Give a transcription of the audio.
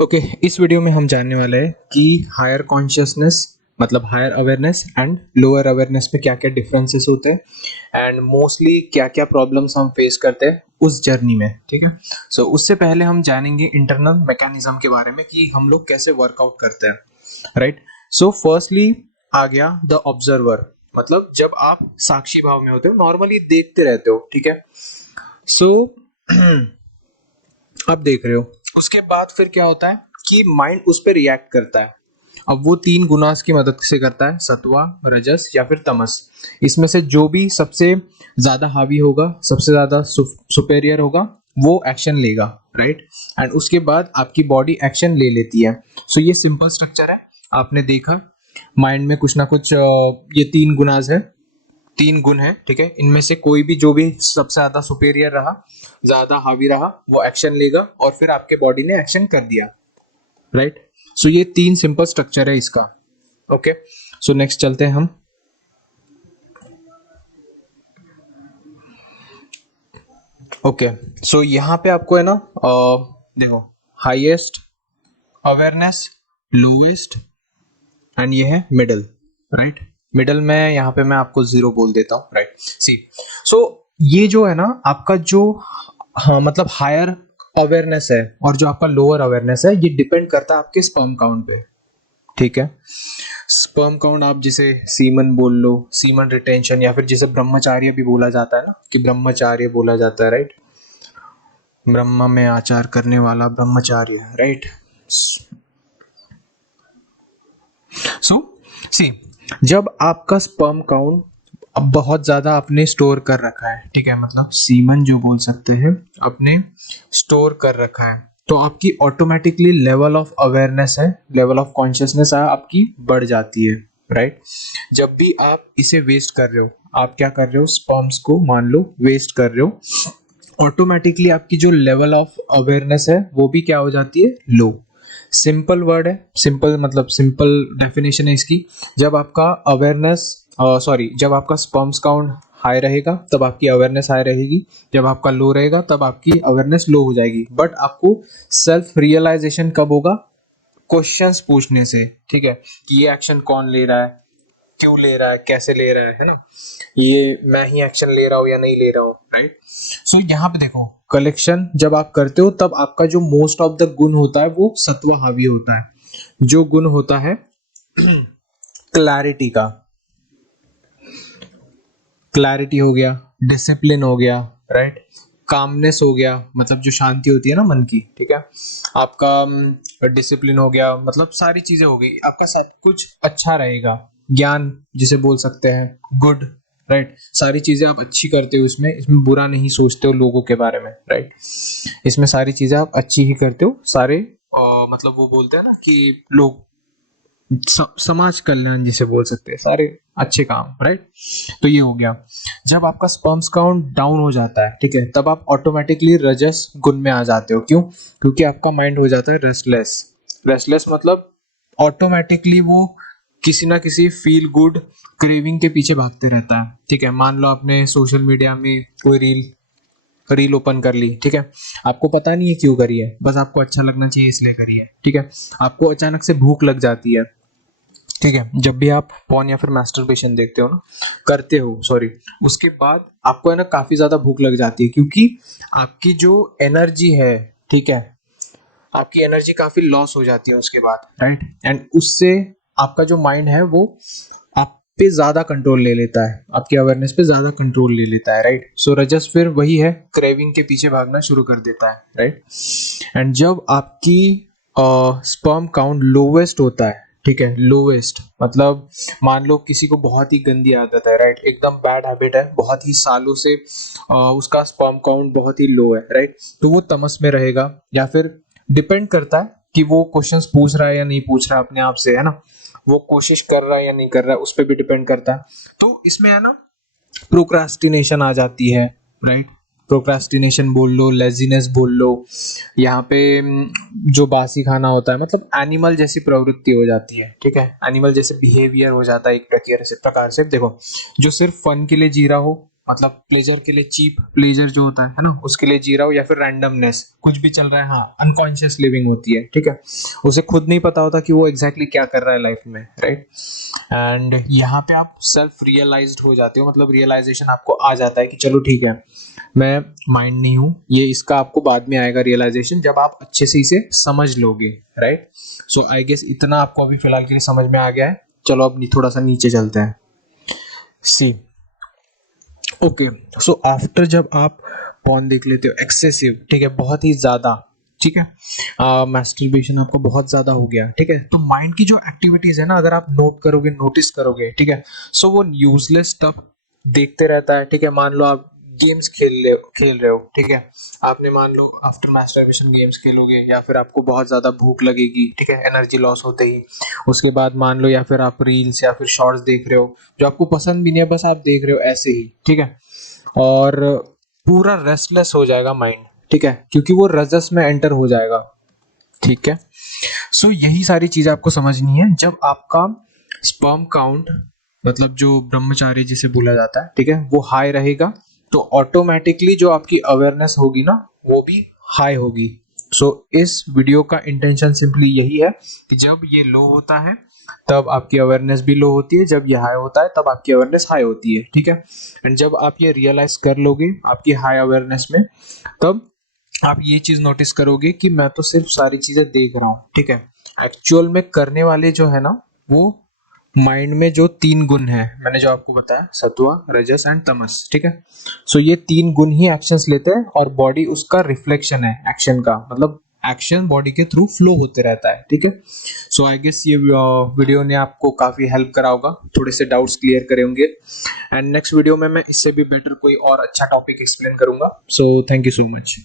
Okay इस video में हम जानने वाले हैं कि हायर कॉन्शियसनेस मतलब higher awareness and lower awareness में क्या क्या डिफरेंसेस होते हैं एंड मोस्टली क्या क्या प्रॉब्लम्स हम फेस करते हैं उस जर्नी में। ठीक है, सो उससे पहले हम जानेंगे इंटरनल मैकेनिज्म के बारे में कि हम लोग कैसे वर्कआउट करते हैं। राइट, सो फर्स्टली आ गया द ऑब्जर्वर, मतलब जब आप साक्षी भाव में होते हो, नॉर्मली देखते रहते हो। ठीक है, सो अब देख रहे हो, उसके बाद फिर क्या होता है कि माइंड उस पर रिएक्ट करता है। अब वो तीन गुनास की मदद से करता है, सत्वा, रजस या फिर तमस। इसमें से जो भी सबसे ज्यादा हावी होगा, सबसे ज्यादा सुपेरियर होगा, वो एक्शन लेगा। राइट, एंड उसके बाद आपकी बॉडी एक्शन ले लेती है। सो ये सिंपल स्ट्रक्चर है, आपने देखा माइंड में कुछ ना कुछ ये तीन गुनास है, तीन गुण है। ठीक है, इनमें से कोई भी जो भी सबसे ज्यादा सुपेरियर रहा, ज्यादा हावी रहा, वो एक्शन लेगा और फिर आपके बॉडी ने एक्शन कर दिया। राइट, सो ये तीन सिंपल स्ट्रक्चर है इसका। ओके, सो नेक्स्ट चलते हैं हम। ओके, सो यहाँ पे आपको है ना देखो, हाईएस्ट, अवेयरनेस, लोवेस्ट एंड ये है मिडल। राइट, मिडल में यहाँ पे मैं आपको जीरो बोल देता हूँ। राइट, सी, सो ये जो है ना आपका जो, हाँ मतलब हायर अवेयरनेस है और जो आपका लोअर अवेयरनेस है, ये डिपेंड करता है आपके स्पर्म काउंट पे। ठीक है, स्पर्म काउंट आप जिसे सीमन बोल लो, सीमन रिटेंशन, या फिर जिसे ब्रह्मचार्य भी बोला जाता है ना, कि ब्रह्मचार्य बोला जाता है। राइट, ब्रह्म में आचार करने वाला ब्रह्मचार्य। राइट, सो सी, जब आपका स्पर्म काउंट अब बहुत ज्यादा आपने स्टोर कर रखा है, ठीक है, मतलब सीमन जो बोल सकते हैं आपने स्टोर कर रखा है, तो आपकी ऑटोमेटिकली लेवल ऑफ अवेयरनेस है, लेवल ऑफ कॉन्शियसनेस है आपकी बढ़ जाती है। राइट, जब भी आप इसे वेस्ट कर रहे हो, आप क्या कर रहे हो, स्पर्म्स को मान लो वेस्ट कर रहे हो, ऑटोमेटिकली आपकी जो लेवल ऑफ अवेयरनेस है वो भी क्या हो जाती है, लो। सिंपल वर्ड है, सिंपल मतलब सिंपल डेफिनेशन है इसकी। जब आपका अवेयरनेस सॉरी जब आपका स्पर्म्स काउंट हाई रहेगा तब आपकी अवेयरनेस हाई रहेगी, जब आपका लो रहेगा तब आपकी अवेयरनेस लो हो जाएगी। बट आपको सेल्फ रियलाइजेशन कब होगा, क्वेश्चंस पूछने से। ठीक है, कि ये एक्शन कौन ले रहा है, क्यों ले रहा है, कैसे ले रहा है ना, ये मैं ही एक्शन ले रहा हूँ या नहीं ले रहा हूँ। राइट, सो यहाँ पे देखो, कलेक्शन जब आप करते हो तब आपका जो मोस्ट ऑफ द गुण होता है वो सत्व हावी होता है। जो गुण होता है क्लैरिटी का, क्लैरिटी हो गया, डिसिप्लिन हो गया, राइट, कामनेस हो गया, मतलब जो शांति होती है ना मन की। ठीक है, आपका डिसिप्लिन हो गया, मतलब सारी चीजें हो गई, आपका सब कुछ अच्छा रहेगा। ज्ञान जिसे बोल सकते हैं, गुड। राइट, सारी चीजें आप अच्छी करते हो, इसमें इसमें बुरा नहीं सोचते हो लोगों के बारे में। राइट, इसमें सारी चीजें आप अच्छी ही करते हो, सारे मतलब वो बोलते हैं ना कि लोग समाज कल्याण जिसे बोल सकते हैं, सारे अच्छे काम। राइट, तो ये हो गया। जब आपका स्पर्म्स काउंट डाउन हो जाता है, ठीक है, तब आप ऑटोमेटिकली रजस गुण में आ जाते हो। क्यों? क्योंकि आपका माइंड हो जाता है रेस्टलेस। रेस्टलेस मतलब ऑटोमेटिकली वो किसी ना किसी फील गुड क्रेविंग के पीछे भागते रहता है। ठीक है, मान लो आपने सोशल मीडिया में कोई रील ओपन कर ली। ठीक है, आपको पता नहीं है क्यों करी है, बस आपको अच्छा लगना चाहिए इसलिए करी है। ठीक है, आपको अचानक से भूख लग जाती है। ठीक है, जब भी आप पॉर्न या फिर मास्टरबेशन देखते हो ना, करते हो सॉरी, उसके बाद आपको है ना काफी ज्यादा भूख लग जाती है, क्योंकि आपकी जो एनर्जी है, ठीक है, आपकी एनर्जी काफी लॉस हो जाती है उसके बाद। राइट, एंड उससे आपका जो माइंड है वो आप पे ज्यादा कंट्रोल ले लेता है, आपकी अवेयरनेस पे ज्यादा कंट्रोल ले लेता है। राइट, सो रजस फिर वही है, क्रेविंग के पीछे भागना शुरू कर देता है। राइट, एंड जब आपकी स्पर्म काउंट लोवेस्ट होता है, ठीक है, लोवेस्ट मतलब मान लो किसी को बहुत ही गंदी आदत है, राइट, एकदम बैड हैबिट है, बहुत ही सालों से उसका स्पर्म काउंट बहुत ही लो है। राइट, तो वो तमस में रहेगा, या फिर डिपेंड करता है कि वो क्वेश्चंस पूछ रहा है या नहीं पूछ रहा है अपने आप से, है ना, वो कोशिश कर रहा है या नहीं कर रहा है, उस पर भी डिपेंड करता है। तो इसमें है ना प्रोक्रास्टिनेशन आ जाती है। राइट, प्रोक्रास्टिनेशन बोल लो, लेजीनेस बोल लो, यहाँ पे जो बासी खाना होता है, मतलब एनिमल जैसी प्रवृत्ति हो जाती है। ठीक है, एनिमल जैसे बिहेवियर हो जाता है एक प्रकार से। देखो, जो सिर्फ फन के लिए जी रहा हो, मतलब प्लेजर के लिए, चीप प्लेजर जो होता है ना, उसके लिए जी रहा हो, या फिर रैंडमनेस, कुछ भी चल रहा है, हाँ अनकॉन्शियस लिविंग होती है, ठीक है, उसे खुद नहीं पता होता कि वो एग्जैक्टली क्या कर रहा है लाइफ में, राइट। एंड यहाँ पे आप सेल्फ रियलाइज्ड हो जाते हो, मतलब रियलाइजेशन आपको आ जाता है कि चलो ठीक है, मैं माइंड नहीं हूँ, ये इसका आपको बाद में आएगा रियलाइजेशन, जब आप अच्छे से इसे समझ लोगे, राइट। सो आई गेस इतना आपको अभी फिलहाल के लिए समझ में आ गया है। चलो अब थोड़ा सा नीचे चलते हैं। सी ओके, सो आफ्टर जब आप पॉर्न देख लेते हो एक्सेसिव, ठीक है, बहुत ही ज्यादा, ठीक है, मैस्टरबेशन आपका बहुत ज्यादा हो गया, ठीक है, तो माइंड की जो एक्टिविटीज है ना, अगर आप नोट करोगे, नोटिस करोगे, ठीक है, सो वो यूजलेस स्टफ देखते रहता है, ठीक है। मान लो आप गेम्स खेल रहे हो, ठीक है, आपने मान लो आफ्टर मैस्टरबेशन गेम्स खेलोगे, या फिर आपको बहुत ज्यादा भूख लगेगी, ठीक है, एनर्जी लॉस होते ही, उसके बाद मान लो, या फिर आप रील्स या फिर शॉर्ट्स देख रहे हो जो आपको पसंद भी नहीं है, बस आप देख रहे हो ऐसे ही, ठीक है, और पूरा रेस्टलेस हो जाएगा माइंड, ठीक है, क्योंकि वो रजस में एंटर हो जाएगा, ठीक है। सो यही सारी चीजें आपको समझनी है। जब आपका स्पर्म काउंट, मतलब जो ब्रह्मचार्य जिसे बोला जाता है, ठीक है, वो हाई रहेगा, तो ऑटोमेटिकली जो आपकी अवेयरनेस होगी ना, वो भी हाई होगी। सो इस वीडियो का इंटेंशन सिंपली यही है कि जब ये लो होता है तब आपकी अवेयरनेस भी लो होती है, जब ये हाई होता है तब आपकी अवेयरनेस हाई होती है, ठीक है। एंड जब आप ये रियलाइज कर लोगे आपकी हाई अवेयरनेस में, तब आप ये चीज नोटिस करोगे कि मैं तो सिर्फ सारी चीजें देख रहा हूँ, ठीक है, एक्चुअल में करने वाले जो है ना, वो माइंड में जो 3 गुण है, मैंने जो आपको बताया, सत्व, रजस एंड तमस, ठीक है। सो ये 3 गुण ही एक्शंस लेते हैं, और बॉडी उसका रिफ्लेक्शन है एक्शन का, मतलब एक्शन बॉडी के थ्रू फ्लो होते रहता है, ठीक है। सो आई गेस ये वीडियो ने आपको काफी हेल्प करा होगा, थोड़े से डाउट्स क्लियर करे होंगे, एंड नेक्स्ट वीडियो में मैं इससे भी बेटर कोई और अच्छा टॉपिक एक्सप्लेन करूंगा। So thank you so much.